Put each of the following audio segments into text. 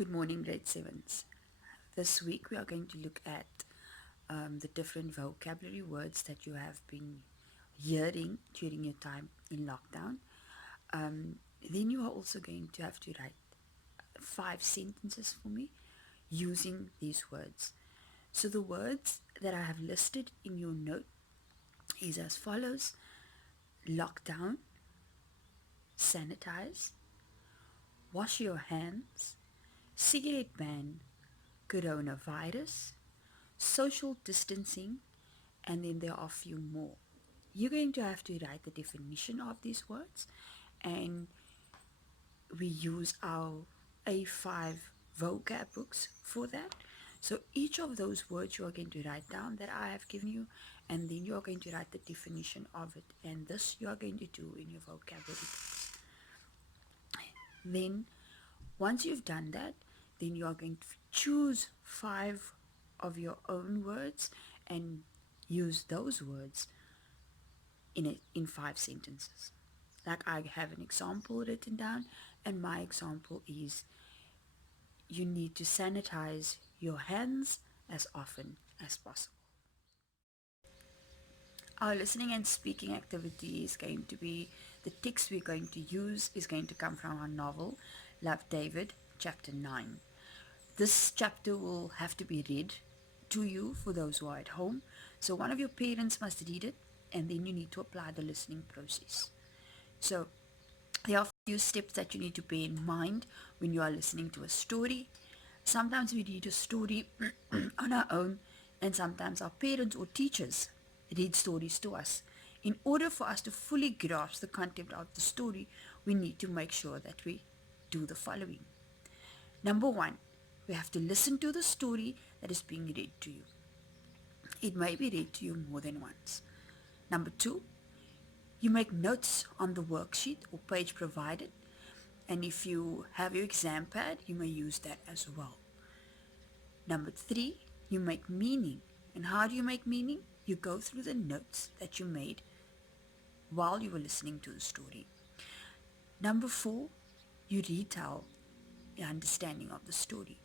Good morning, grade sevens. This week we are going to look at the different vocabulary words that you have been hearing during your time in lockdown. Then you are also going to have to write 5 sentences for me using these words. So the words that I have listed in your note is as follows: lockdown, sanitize, wash your hands, cigarette ban, coronavirus, social distancing, and then there are a few more. You're going to have to write the definition of these words, and we use our A5 vocab books for that. So each of those words you are going to write down that I have given you, and then you are going to write the definition of it, and this you are going to do in your vocabulary books. Then once you've done that, then you are going to choose 5 of your own words and use those words in 5 sentences. Like I have an example written down, and my example is: you need to sanitize your hands as often as possible. Our listening and speaking activity is going to be, the text we're going to use is going to come from our novel Love David, chapter 9. This chapter will have to be read to you for those who are at home. So one of your parents must read it, and then you need to apply the listening process. So there are a few steps that you need to bear in mind when you are listening to a story. Sometimes we read a story on our own, and sometimes our parents or teachers read stories to us. In order for us to fully grasp the content of the story, we need to make sure that we do the following. Number one, we have to listen to the story that is being read to you. It may be read to you more than once. Number two, you make notes on the worksheet or page provided, and if you have your exam pad, you may use that as well. Number three, you make meaning. And how do you make meaning? You go through the notes that you made while you were listening to the story. Number four, you retell your understanding of the story.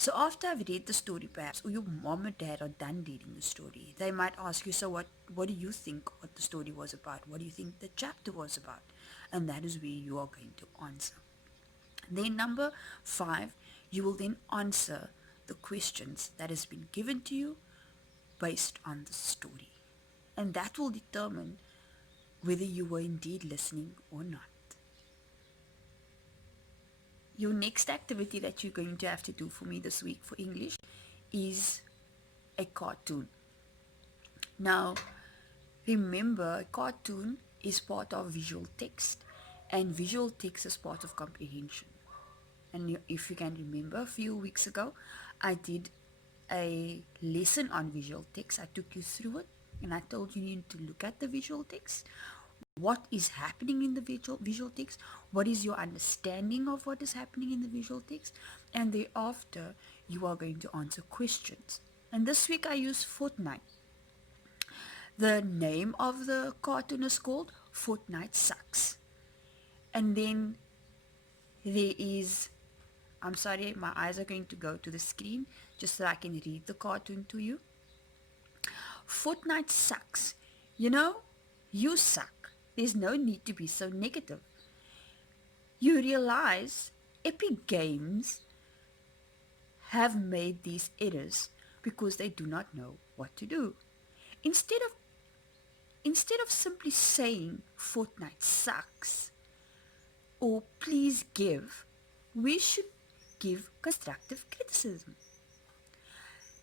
So after I've read the story perhaps, or your mom or dad are done reading the story, they might ask you, so what do you think what the story was about? What do you think the chapter was about? And that is where you are going to answer. Then number five, you will then answer the questions that has been given to you based on the story. And that will determine whether you were indeed listening or not. Your next activity that you're going to have to do for me this week for English is a cartoon. Now, remember, a cartoon is part of visual text, and visual text is part of comprehension. And if you can remember, a few weeks ago, I did a lesson on visual text. I took you through it, and I told you need to look at the visual text. What is happening in the visual text? What is your understanding of what is happening in the visual text? And thereafter, you are going to answer questions. And this week I used Fortnite. The name of the cartoon is called Fortnite Sucks. And then there is, I'm sorry, my eyes are going to go to the screen just so I can read the cartoon to you. Fortnite sucks. You know, you suck. There's no need to be so negative. You realize Epic Games have made these errors because they do not know what to do. Instead of simply saying Fortnite sucks or please give, we should give constructive criticism.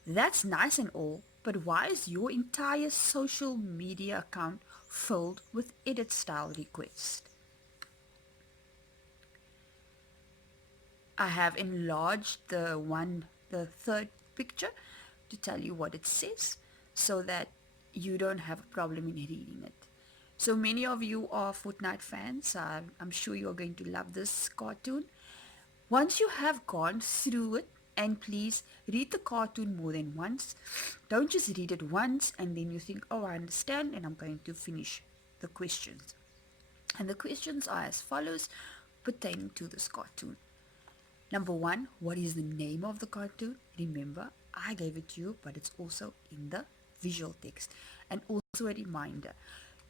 That's nice and all, but why is your entire social media account filled with edit style requests? I have enlarged the third picture to tell you what it says so that you don't have a problem in reading it. So many of you are Fortnite fans. I'm sure you're going to love this cartoon. Once you have gone through it, and please read the cartoon more than once. Don't just read it once and then you think, oh, I understand, and I'm going to finish the questions. And the questions are as follows pertaining to this cartoon. Number one, what is the name of the cartoon? Remember, I gave it to you, but it's also in the visual text. And also a reminder,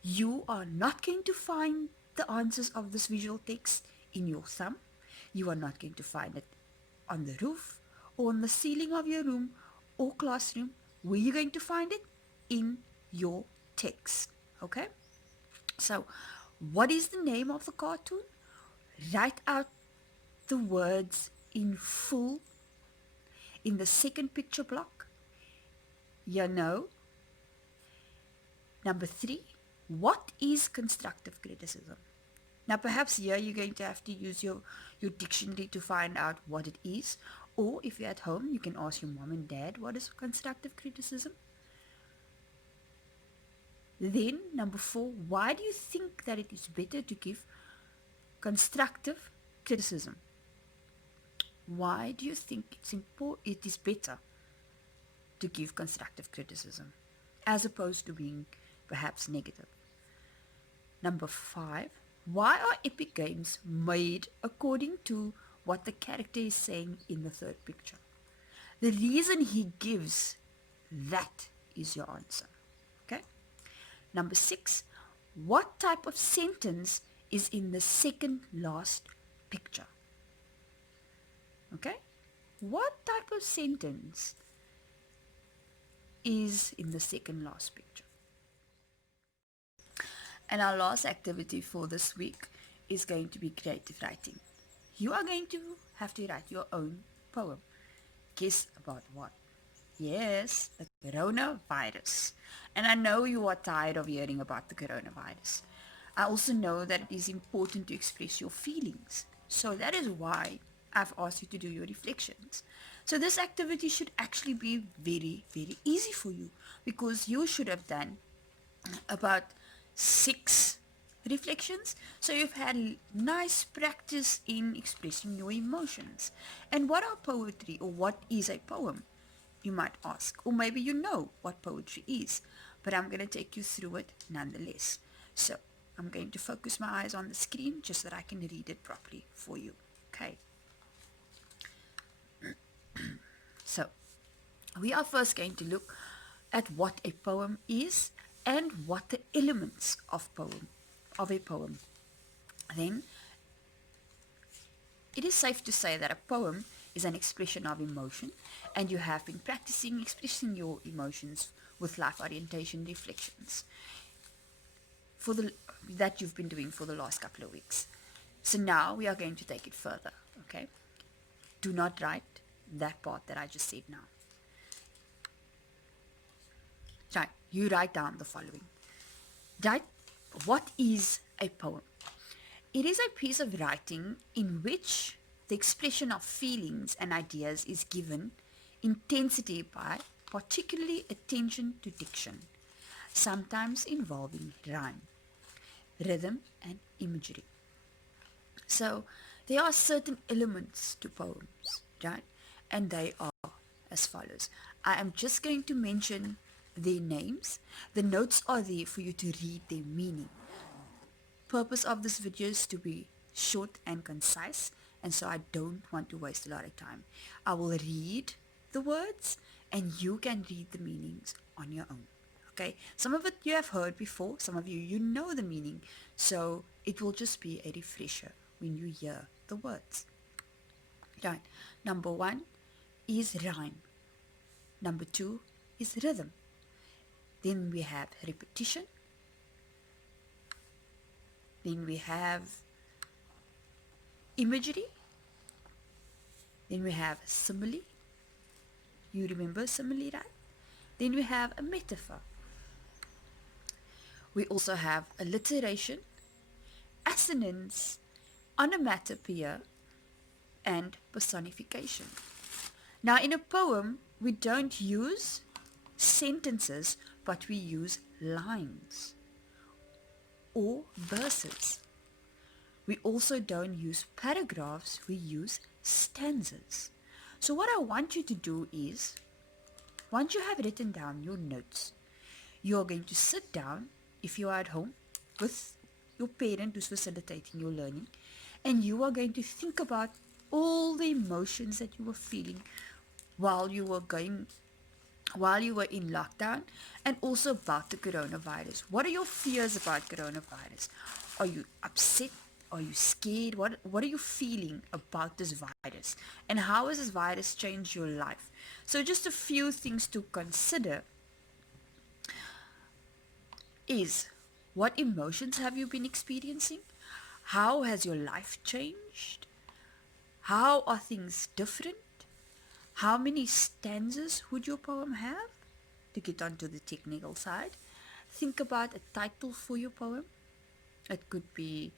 you are not going to find the answers of this visual text in your thumb. You are not going to find it on the roof or on the ceiling of your room or classroom. Where are you going to find it? In your text. Okay? So, what is the name of the cartoon? Write out the words in full in the second picture block. You know. Number 3, what is constructive criticism? Now perhaps here you're going to have to use your dictionary to find out what it is, or if you're at home you can ask your mom and dad what is constructive criticism. Then number 4, why do you think that it is better to give constructive criticism? Why do you think it is better to give constructive criticism as opposed to being perhaps negative? Number 5, why are epic games made according to what the character is saying in the third picture? The reason he gives, that is your answer. Okay? Number 6, what type of sentence is in the second last picture? Okay? What type of sentence is in the second last picture? And our last activity for this week is going to be creative writing. You are going to have to write your own poem. Guess about what? Yes, the coronavirus. And I know you are tired of hearing about the coronavirus. I also know that it is important to express your feelings. So that is why I've asked you to do your reflections. So this activity should actually be very, very easy for you, because you should have done about 6 reflections. So you've had nice practice in expressing your emotions. And what are poetry, or what is a poem, you might ask? Or maybe you know what poetry is, but I'm going to take you through it nonetheless. So I'm going to focus my eyes on the screen just so that I can read it properly for you. Okay. So we are first going to look at what a poem is and what the elements of a poem. Then it is safe to say that a poem is an expression of emotion, and you have been practicing expressing your emotions with life orientation reflections that you've been doing for the last couple of weeks. So now we are going to take it further. Okay? Do not write that part that I just said now. Right, you write down the following. Write, what is a poem? It is a piece of writing in which the expression of feelings and ideas is given intensity by particularly attention to diction, sometimes involving rhyme, rhythm, and imagery. So there are certain elements to poems, right? And they are as follows. I am just going to mention their names. The notes are there for you to read their meaning. Purpose of this video is to be short and concise, and so I don't want to waste a lot of time. I will read the words and you can read the meanings on your own. Okay, some of it you have heard before, some of you know the meaning, so it will just be a refresher when you hear the words. Right, number 1 is rhyme. Number 2 is rhythm. Then we have repetition. Then we have imagery. Then we have simile. You remember simile, right? Then we have a metaphor. We also have alliteration, assonance, onomatopoeia, and personification. Now in a poem, we don't use sentences, but we use lines or verses. We also don't use paragraphs, we use stanzas. So what I want you to do is, once you have written down your notes, you are going to sit down, if you are at home, with your parent who's facilitating your learning, and you are going to think about all the emotions that you were feeling while you were going while you were in lockdown, and also about the coronavirus. What are your fears about coronavirus? Are you upset? Are you scared? What are you feeling about this virus? And how has this virus changed your life? So just a few things to consider is, what emotions have you been experiencing? How has your life changed? How are things different? How many stanzas would your poem have? To get onto the technical side, think about a title for your poem. It could be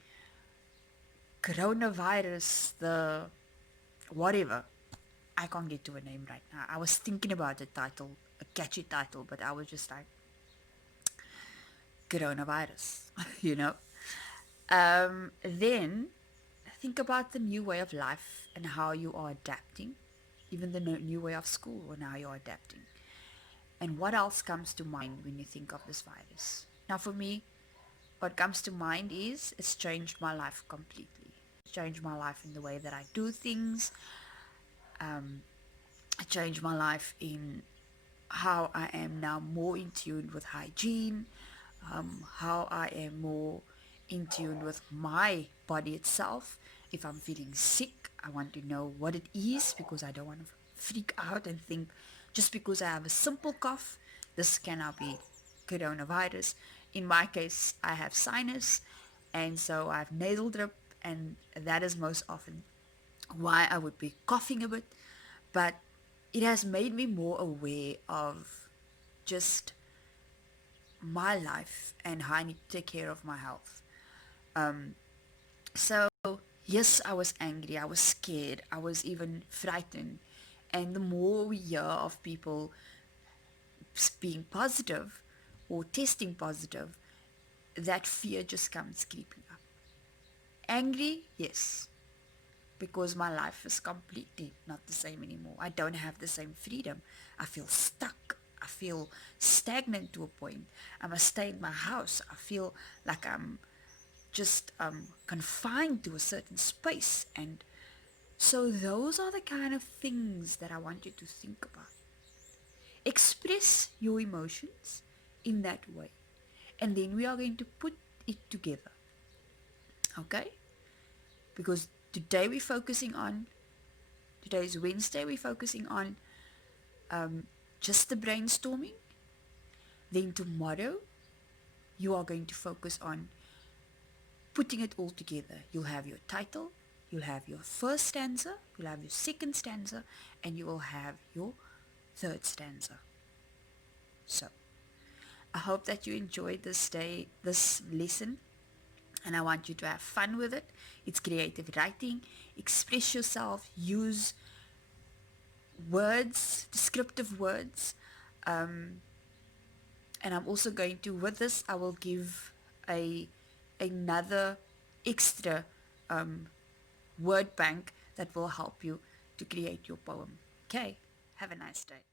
Coronavirus, the whatever. I can't get to a name right now. I was thinking about a title, a catchy title, but I was just like, Coronavirus, you know? Then think about the new way of life and how you are adapting, even the new way of school and how you are adapting. And what else comes to mind when you think of this virus? Now, for me, what comes to mind is it's changed my life completely. It's changed my life in the way that I do things. It changed my life in how I am now more in tune with hygiene, how I am more in tune with my body itself. If I'm feeling sick, I want to know what it is, because I don't want to freak out and think just because I have a simple cough, this cannot be coronavirus. In my case, I have sinus, and so I have nasal drip, and that is most often why I would be coughing a bit. But it has made me more aware of just my life and how I need to take care of my health. So, yes, I was angry, I was scared, I was even frightened. And the more we hear of people being positive or testing positive, that fear just comes creeping up. Angry, yes, because my life is completely not the same anymore. I don't have the same freedom. I feel stuck. I feel stagnant to a point. I must stay in my house. I feel like I'm just confined to a certain space. And so those are the kind of things that I want you to think about. Express your emotions in that way. And then we are going to put it together. Okay? Because today is Wednesday, we're focusing on just the brainstorming. Then tomorrow, you are going to focus on putting it all together. You'll have your title, you'll have your first stanza, you'll have your second stanza, and you will have your third stanza. So, I hope that you enjoyed this lesson, and I want you to have fun with it. It's creative writing. Express yourself, use words, descriptive words. And I'm also going to, with this, I will give another extra word bank that will help you to create your poem. Okay, have a nice day.